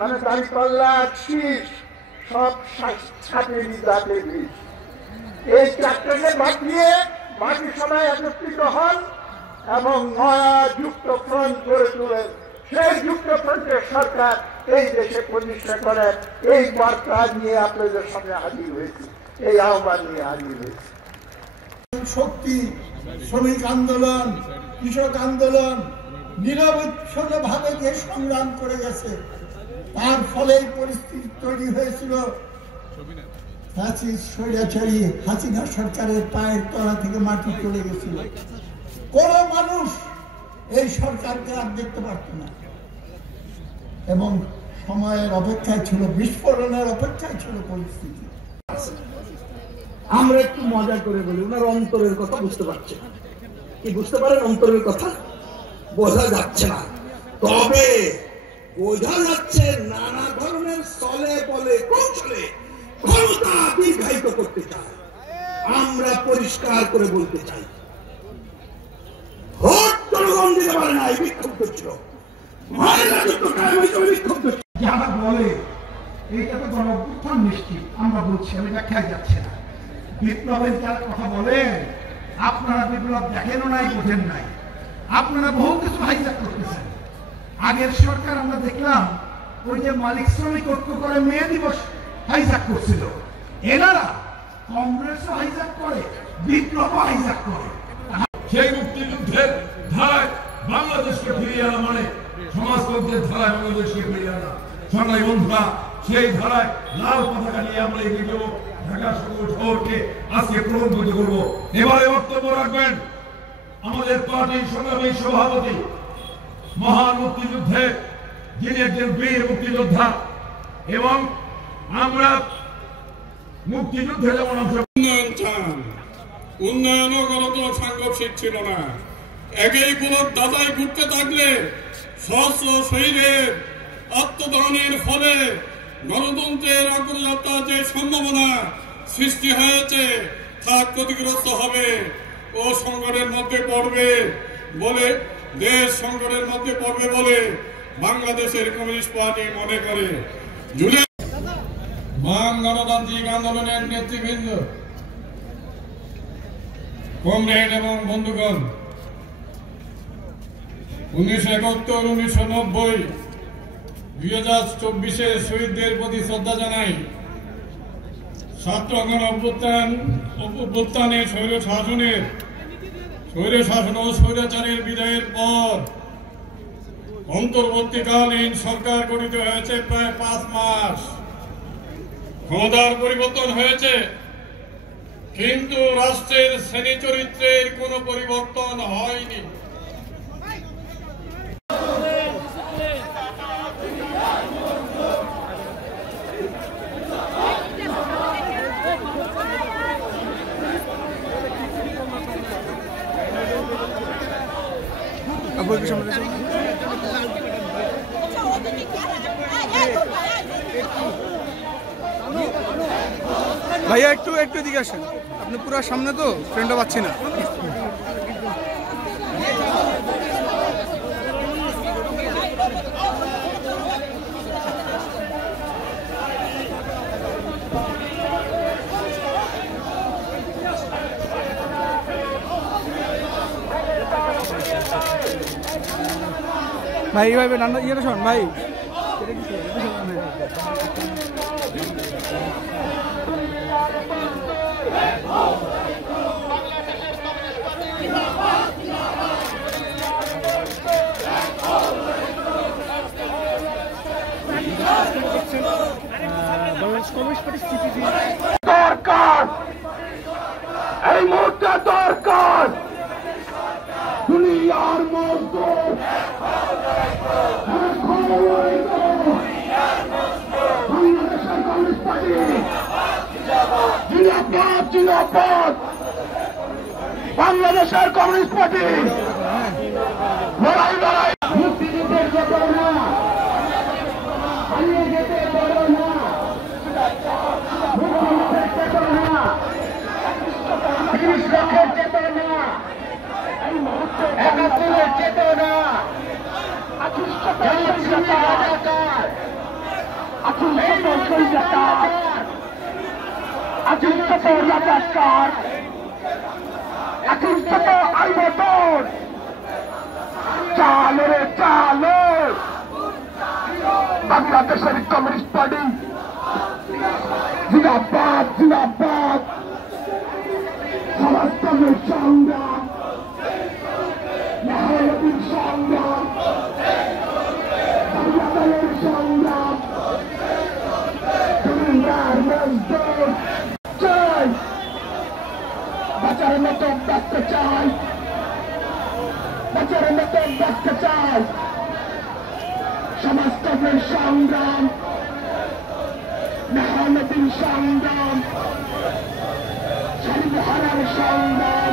মানে দাঁড়িপাল্লা শীষ সব ছাপিয়ে দিতে এই চারটাকে বাদ দিয়ে বাকি সবাই একত্রিত হন এবং নয়া যুক্ত ফ্রন্ট গড়ে তোলেন। সেই যুক্ত ফ্রন্টের সরকার এই দেশে প্রতিষ্ঠা করেন। এই বার্তা নিয়ে আপনাদের সামনে হাজির হয়েছে, এই আহ্বান নিয়ে হাজির হয়েছে। শক্তি শ্রমিক আন্দোলন, কৃষক আন্দোলন নিরবচ্ছিন্নভাবে যে সংগ্রাম করে গেছে, তার ফলে পরিস্থিতি তৈরি হয়েছিল স্বৈরাচারী হাসিনা সরকারের পায়ের তলা থেকে মাটি চলে গেছিল। কোন মানুষ এই সরকারকে আর দেখতে পারত না এবং সময়ের অপেক্ষায় ছিল, বিস্ফোরণের অপেক্ষায় ছিল পরিস্থিতি। আমরা একটু মজা করে বলি, ওনার অন্তরের কথা বুঝতে পারছে কি? বুঝতে পারেন অন্তরের কথা? বোঝা যাচ্ছে না, তবে বোঝা যাচ্ছে নানা ধরনের স্থলে বলে কৌশলে ক্ষমতা দীর্ঘায়িত করতে চায়। আমরা পরিষ্কার করে বলতে চাই, ভোট জনগণ দিতে পারে না, বিক্ষোভ করছিল, যারা বলে এইটা তো গণঅভ্যুত্থান নিশ্চিত, আমরা বলছি আমি ব্যাখ্যায় যাচ্ছে না। বিপ্লবের যারা কথা বলেন, আপনারা বিপ্লব দেখেনও নাই, বোঝেন নাই। আপনারা বহু কিছু হাইজ্যাক করতেছেন। আগের সরকার আমরা দেখলাম ওই যে মালিক শ্রমিক ঐক্য করে মে দিবস হাইজ্যাক করছিল। এনারা কংগ্রেসও হাইজ্যাক করে, বিপ্লবও হাইজ্যাক করে। সেই মুক্তিযুদ্ধের ধারায় বাংলাদেশকে ফিরিয়ে আনা মানে সমাজতন্ত্রের ধারায় বাংলাদেশকে ফিরিয়ে আনা। সংগ্রামী বন্ধুরা, সেই ধারায় লাল পতাকা নিয়ে আমরা এগিয়ে যাব। ঢাকা শহরকে আজকে প্রবন্ধিত করবো। এবারে বক্তব্য রাখবেন আমাদের পার্টির সংগ্রামী সভাপতি, মহান মুক্তিযুদ্ধে যিনি একজন বীর মুক্তিযোদ্ধা এবং আমরা মুক্তিযুদ্ধে যেমন উন্নয়নও কোনো সাংঘর্ষিক ছিল না। একই বুলক দাদাই ঘুরতে থাকলে সহস্র শহীদের আত্মদানের ফলে গণতন্ত্রের অগ্রযাত্রার যে সম্ভাবনা সৃষ্টি হয়েছে তা ক্ষতিগ্রস্ত হবে ও সংকটের মধ্যে পড়বে বলে, দেশ সংকটের মধ্যে পড়বে বলে বাংলাদেশের কমিউনিস্ট পার্টি মনে করে। জুলাই মহান গণতান্ত্রিক আন্দোলনের নেতৃবৃন্দ, কমরেড এবং বন্ধুগণ, 1971, 1990, 2024 শহীদদের প্রতি শ্রদ্ধা জানাই। ছাত্রগণ অভ্যুত্থানে স্বৈর শাসন ও স্বৈরাচারের বিদায়ের পর অন্তর্বর্তীকালীন সরকার গঠিত হয়েছে প্রায় 5 মাস। ক্ষমতার পরিবর্তন হয়েছে, কিন্তু রাষ্ট্রের শ্রেণী চরিত্রের কোনো পরিবর্তন হয়নি। ভাইয়া একটু এদিকে আসেন, আপনি পুরো সামনে তো ফ্রেন্ডও পাচ্ছি না। ভাই এইভাবে ইয়েটা শোন ভাই। দরকার এই মুহূর্তে দরকার দুনিয়ার মজদুর বাংলাদেশের কমিউনিস্ট পার্টি জিন্দাবাদ জিন্দাবাদ বাংলাদেশের কমিউনিস্ট পার্টি লড়াই লড়াই মুক্তিযুদ্ধের চেতনা হারিয়ে যেতে পারো না মুক্তিযুদ্ধের চেতনা 30 লক্ষের চেতনা একাত্তরের চেতনা চালো রে চালো বাংলাদেশের কমিউনিস্ট পার্টি জিন্দাবাদ জিন্দাবাদ সমাজকর্মের সংগ্রাম নাহলের সংগ্রাম বাংলাদেশের সংগ্রাম জমিদার মজদুর চাই বাঁচার মতো বাঁচতে চাই বাঁচার মতো বাঁচতে চাই সমাজকর্মের সংগ্রাম নাহলের সংগ্রাম স্বাধীনতার সংগ্রাম